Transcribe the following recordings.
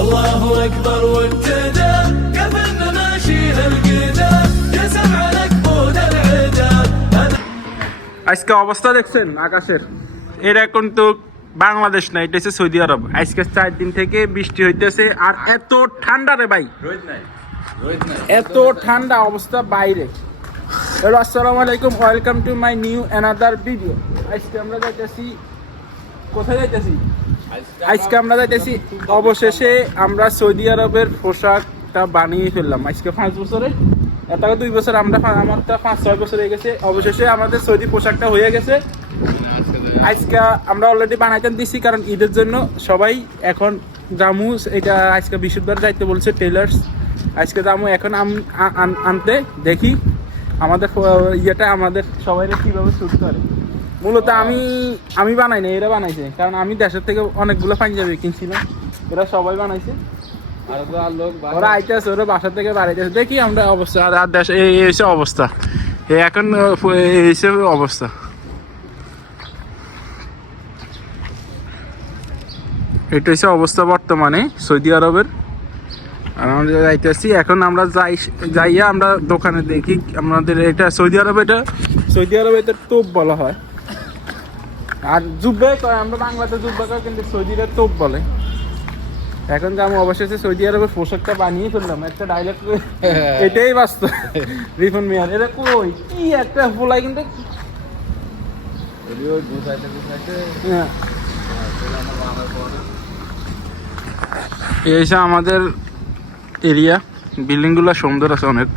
الله أكبر وابتدى قبلنا ماشي القدا جسم على كبود العدا আজকে অবস্থা দেখছেন আকাশের, এরা কিন্তু বাংলাদেশ না, এটা হচ্ছে সৌদি আরব। আজকে 4 দিন থেকে বৃষ্টি হইতেছে আর এত ঠান্ডা রে ভাই, এত ঠান্ডা অবস্থা বাইরে। হ্যালো আসসালামু আলাইকুম, welcome to my new another video. আজকে আমরা যাইতেছি, কোথায় যাইতেছি? আজকে আমরা যাইতেছি, অবশেষে আমরা সৌদি আরবের পোশাকটা বানিয়ে ফেললাম। আজকে 5 বছরে, এত 2 বছর, আমরা আমারটা 5-6 বছর হয়ে গেছে। অবশেষে আমাদের সৌদি পোশাকটা হয়ে গেছে। আজকে আমরা অলরেডি বানাইতে দিছি, কারণ ঈদের জন্য সবাই এখন জামু, এটা আজকে বৃহস্পতিবার যাইতে বলছে টেলার্স। আজকে জামু এখন আনতে, দেখি আমাদের ইয়েটা আমাদের সবাই কীভাবে শ্যুট করে। মূলত আমি বানাই না, এরা বানাইছে, কারণ আমি দেশের থেকে অনেকগুলো পাঞ্জাবি কিনছিলাম, এরা সবাই বানাইছে। ওরা আইতেছে, ওরা বাসা থেকে বাড়াইতেছে, দেখি আমরা অবস্থা। আর দেশ এই এসে অবস্থা, এখন এসে অবস্থা। এটা হচ্ছে অবস্থা বর্তমানে সৌদি আরবের। আর আমরা যাইতেছি এখন, আমরা যাইয়া আমরা দোকানে দেখি আমাদের এটা সৌদি আরবে, এটা তোপ বলা হয়। আর জুব্বে কয়, আমরা বাংলাতে জুব্বা কয়, কিন্তু সৌদিরা তোপ বলে। এখন যে আমি অবশেষে সৌদি আরবের পোশাকটা বানিয়ে ফেললাম, একটা ডায়লগ, এটাই বাস্তব। রিফন মিয়ার এরা কই কি একটা ফোলাই, কিন্তু এইসব আমাদের এরিয়া, বিল্ডিংগুলো সুন্দর আছে অনেক।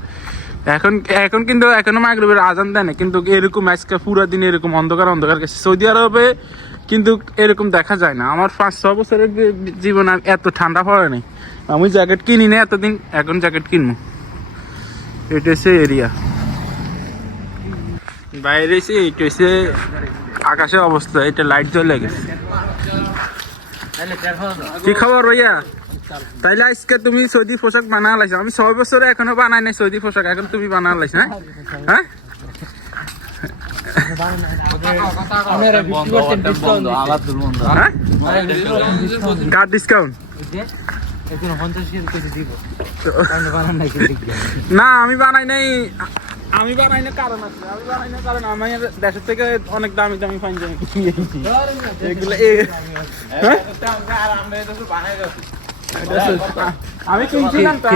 এখন কিন্তু এখনো মাগরিবের আজান দেয় না, কিন্তু এরকম আজকে পুরো দিন এরকম অন্ধকার গেছে। সৌদি আরবে কিন্তু এরকম দেখা যায় না। আমার 5-6 বছরের জীবনে এত ঠান্ডা পড়ে নাই। আমি জ্যাকেট কিনি না এতদিন, এখন জ্যাকেট কিনবো। এটা হচ্ছে এরিয়া, বাইরে এসে এটা হচ্ছে আকাশের অবস্থা। এটা লাইট জ্বলে গেছে। কি খবর ভাইয়া? তাইলে আজকে তুমি সৌদি পোশাক বানা লাইছো। আমি 6 বছরে এখনো বানাই নাই সৌদি পোশাক, এখন তুমি বানা লাইছো? হ্যাঁ, কার ডিসকাউন্ট? না আমি বানাই নাই, কারণ আছে। আমি বানাই না কারণ আমি দেশের থেকে অনেক দামি দামি পাঞ্জাবি কিনেছি। এগুলো আমি কিনছিলাম তো,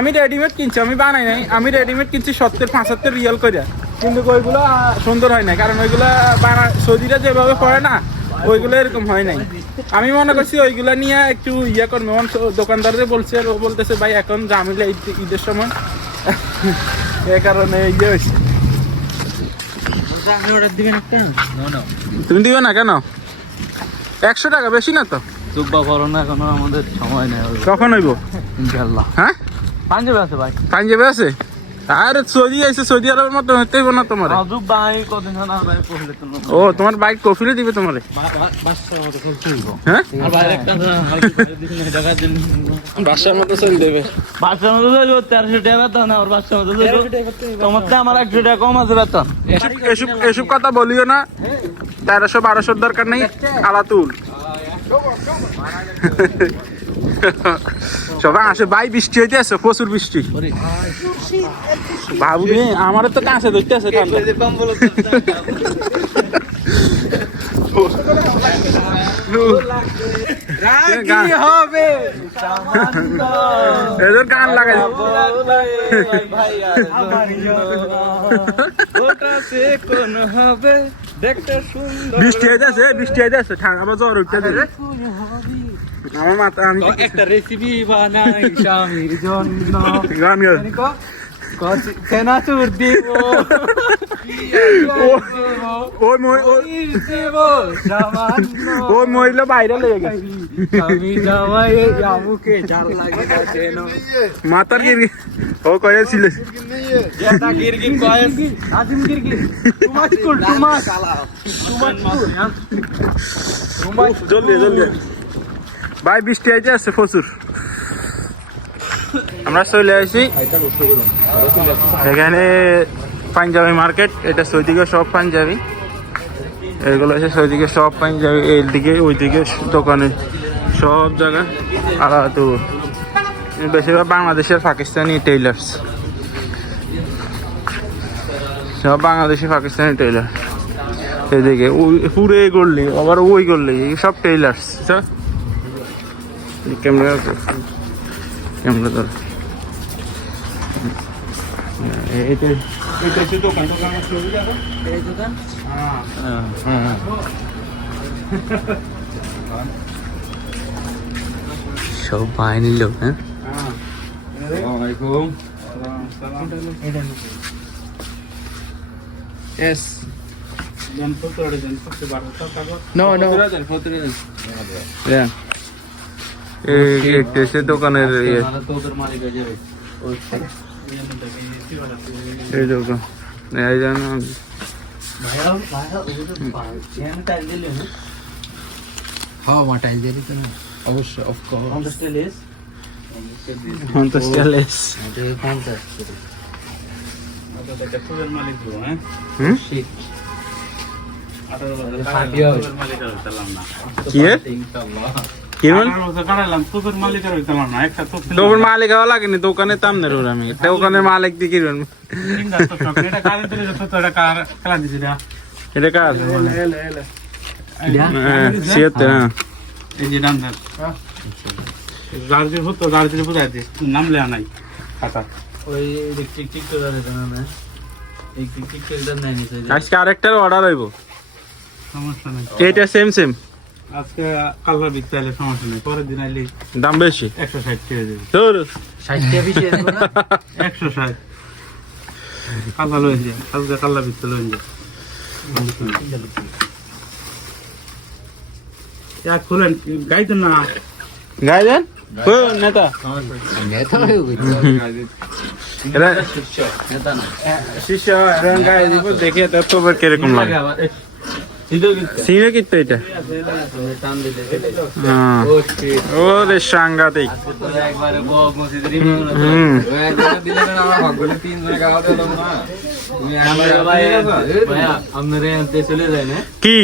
আমি রেডিমেড কিনছি, আমি বানাই নাই। আমি রেডিমেড কিনছি 70-75 রিয়াল করে, কিন্তু ওইগুলো সুন্দর হয় না, কারণ ওইগুলা সৌদিরা যেভাবে পড়ে না, ওইগুলো এরকম হয় নাই। আমি মনে করছি ওইগুলা নিয়ে একটু ইয়ে করবো। দোকানদারদের বলছে, ও বলতেছে ভাই এখন জামিলে ঈদের সময়, এ কারণে ইয়ে হয়েছে। তুমি দিবে না কেন? 100 টাকা বেশি না তো? এখনো আমাদের সময় নেই, কখন হইব ইনশাআল্লাহ। হ্যাঁ, পাঞ্জাবে আছে ভাই, পাঞ্জাবে আছে। আরে সৌদি আইছে, সৌদি আরবের মতো হইতেই না তোমার। ও তোমার বাইক কফিলে দিবে তোমারে? হ্যাঁ, বাসার মতো চলে দেবে। বাচ্চার মতো 1300 টাকা বেতন, আর বাচ্চার মতো তোমার আমার 100 টাকা কম আছে বেতন। এসব কথা বলিও না, 1300-1200 দরকার নেই, আলাতুল সবাই আসে। ভাই বৃষ্টি হইতে আছে, প্রচুর বৃষ্টি। বাবু আমার তো কাছে ধরতে আছে ঠান্ডা। গান লাগাই বৃষ্টি হইতে আছে, আমার জ্বর উঠতে আছে। আমার মাথা, আমি একটা রেসিপি বানাই স্বামীর জন্য, গান চেনাচুর দিব, ওই মহিলা বাইরে লেগে গেছে। আমি জামাই আমুকে জাল লাগে না কেন, মাথার গিরগি ও কয়েছিল, যেটা গিরগির কয়েস আজিম গিরগির তুমাচকুল জলদি ভাই বৃষ্টি আইতে আছে প্রচুর। আমরা চলে আসি এখানে পাঞ্জাবি মার্কেট। এটা সৌদিকে সব পাঞ্জাবি, এগুলো হচ্ছে সৌদিকে সব পাঞ্জাবি। এইদিকে ওইদিকে দোকানে সব জায়গায় আলাদা তো বেশিরভাগ বাংলাদেশের পাকিস্তানি টেইলার্স, সব বাংলাদেশি পাকিস্তানি টেইলার। এদিকে ওই পুরে করলি আবার ওই করলি সব টেইলার্স। ক্যামেরা ক্যামেরা ধর এটা হচ্ছে দোকান ছবি দেখো এই দোকান। হ্যাঁ সব বাহিনীর লোক। হ্যাঁ Yes. No. Yeah. कैसे দোকানের ये এই দোকান এই জানো হ্যাঁ মাটাইল দিলি তো অবশ্যই অফ কোর্স Contestales. তোর মালিক হওয়া লাগেনি দোকানের তামনের ওর আমি দোকানের মালিক দিয়ে কিনবেন এটা কার সিয়াতে হ্যাঁ গার্জেন হতো গার্জেন বুঝাই দিস নাম লেয়া নাই খাতা ওই ইলেকট্রিক টিকটকার এটা না ইলেকট্রিক টিকটকার নাই নিছে আজকে আরেকটার অর্ডার হইব সমস্যা নেই এটা সেম আজকে কালকে বিকতে আইলে সমস্যা নেই পরের দিন আইলে দাম বেশি 160 ছেড়ে দেবে তোর 60 টা বেশি আছে না 160 কালকে লয়ে যায় আজকে কালকে বিকতে লয়ে যায় ইয়া খুলেন গাইতো না গাই দেন ও নেতা নেতা হয়ে গেছে এরা নেতা না শিষ্য এরা গাই দিব দেখি তো তোর কিরকম লাগে সিনে কিত্ত এটা টান দিতে হ্যাঁ ওরে সাংঘাতিক একবারে বক মসজিদের দিলে না আমার ভাগ্যলে 3 জনে গাওয়া দিলাম না আপনারে আনতে চলে যায় না কি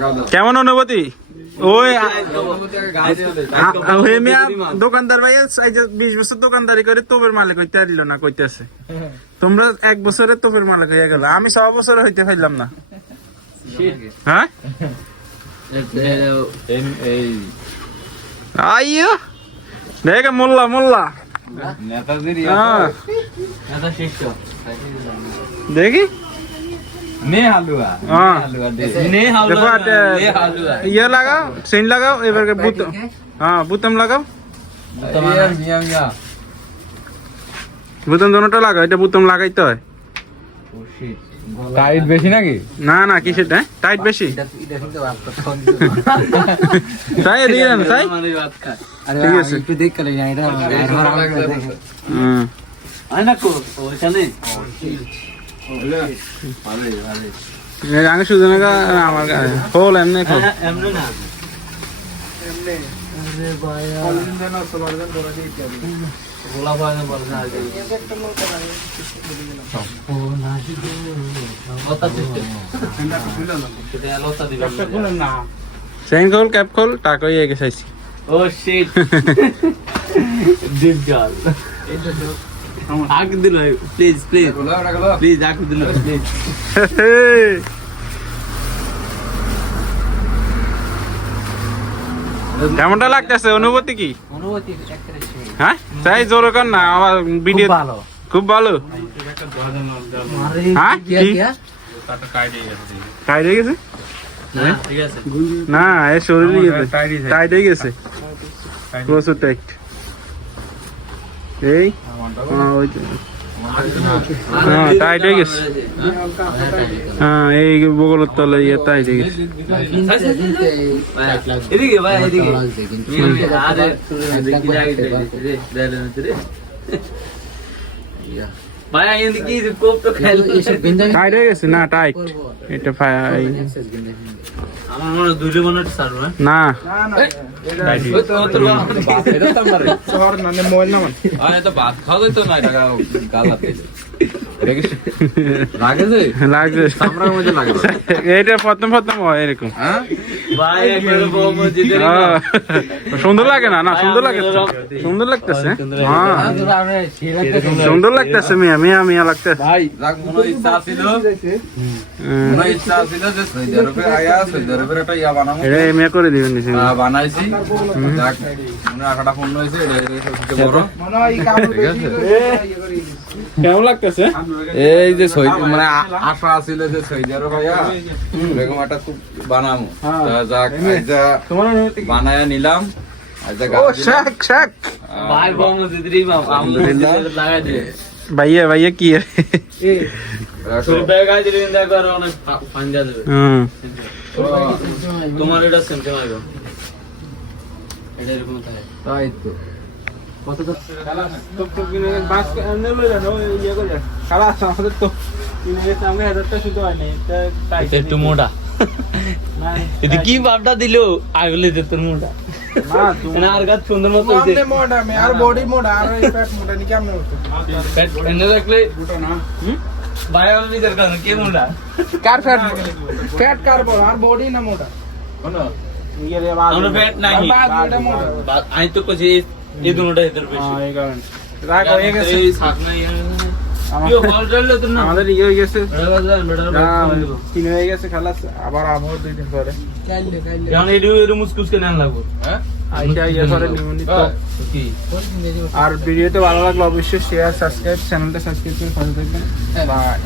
গাওয়া কেমন অনুভূতি ওই গাওয়া ওই মিয়া দোকানদার ভাই 20 বছর দোকানদারি করে তোবের মালিক হইতে পারল না কইতেছে তোমরা 1 বছরে তোবের মালিক হয়ে গেল আমি 6 বছরে হইতে পারলাম না হ্যাঁ আইয়ো দেখ মোল্লা নেতাদের হ্যাঁ নেতা শিষ্য দেখি নে হালুয়া হ্যাঁ হালুয়া দে নে देखो হালুয়া ये लगाओ सेंड लगाओ एवर के बुत हाँ बुतम लगाओ মিয়া মিয়া বুতম দোনোটা লাগাও এটা বুতম লাগাইতে হয় টাইট বেশি নাকি না কিসের টাইট বেশি তাই দিয়ে দেন তাই মানে বাত খা ঠিক আছে একটু দেখ করে না এটা হুম আয় না কো ওখানে আগে শুধু না আমার খোল এমনি খোল এমনে না এমনে আরে ভাইয়া কলদিন দেন সোলার দেন বড় দিয়ে দিবি গোলা ভাই বল না আগে একটা মোল করা ও না কথা সিস্টেম সেন্টার খুলে না এটা লতা দিবা একটা খুলেন না চেইন খোল ক্যাপ খোল টাকা হয়ে গেছে আইছি ও শিট ডিপ গাল আগ দিল প্লিজ আগ দিল প্লিজ কেমনটা লাগতেছে অনুভূতি কি অনুভূতি একটা হ্যাঁ তাই জোর কর না আমার ভিডিও ভালো খুব ভালো একটা ধোয়া দেন হ্যাঁ কি তাতে কাইডে গেছে টাইট হয়ে গেছে ঠিক আছে না এ শরীরে গেছে টাইটই থাকে। টাইট হয়ে গেছে প্রচুর টাইট এই হ্যাঁ ওই তো। হ্যাঁ টাইট হয়ে গেছে হ্যাঁ এই বগলের তলে ইয়ে টাইট হয়ে গেছে এদিকে ভাই এদিকে আরে ভাই এদিকে কোপ তো খেল টাইট হয়ে গেছে না টাইট এটা আমার মনে হয় 2 মিনিট সারো না এটা তো আমারে শহর না মোবাইল না আরে তো ভাত খাওয়া তো না এটা গালাতে লাগে যে লাগছে চামড়ার মধ্যে লাগে না। এটা প্রথম হয় এরকম হ্যাঁ ভাই একবারে বউ মসজিদের আহ, সুন্দর লাগে না সুন্দর লাগতেছে সুন্দর লাগতেছে হ্যাঁ সুন্দর লাগতেছে মিয়া লাগতেছে ভাই যাক মনে ইচ্ছা ছিল মনে ইচ্ছা ছিল যে সৌদি আরবে আয়া সৌদি আরবের একটা ইয়া বানাবো এটা এমএ করে দিবেন নিচে বানাইছি যাক মনে আকাটা পূর্ণ হয়েছে এটা সবচেয়ে বড় ঠিক আছে কেমন লাগতেছে এই যে সৌদি মানে আশা ছিল যে সৌদি আরব আয়া এরকম একটা খুব বানাবো তা যাক আইজা বানায়া নিলাম আইজা ও শেখ ভাই বউ মসজিদের ইমাম আলহামদুলিল্লাহ। লাগাই দিয়ে ভাইয়া কি রে তোর ব্যাগ আই দিলেন একবার অনেক পাঞ্জা দেবে হুম তোমার এটা সেম সেম আইবো এটা এরকম থাকে তাই তো একটু মোটা এটা কি ভাবটা দিল আগলে যে তোর মোটা না আর গাছ সুন্দর মতো হইছে আর বডি মোটা আর এই পেট মোটা নি কেমনে হচ্ছে পেট এনে রাখলে ভাই আমি নিজের কাছে কে মোটা কার ফ্যাট কার বড় আর বডি না মোটা আমরা পেট নাই এটা মোটা আমি তো কইছি এই দুটোটা এদের বেশি এই কারণে রাগ হয়ে গেছে এই সাত নাই ইও বল দিলে তো না আমাদের ইয়ে হয়ে গেছে কিনে হয়ে গেছে খালাস আবার আমও 2 দিন পরে কারণ এর মুসকুসকে নেন লাগবো হ্যাঁ আইটা ইয়ে করে নিমন্ত্রিত কি আর ভিডিওতে ভালো লাগলে অবশ্যই শেয়ার সাবস্ক্রাইব চ্যানেলটা সাবস্ক্রাইব করে পাশে থাকবেন বাই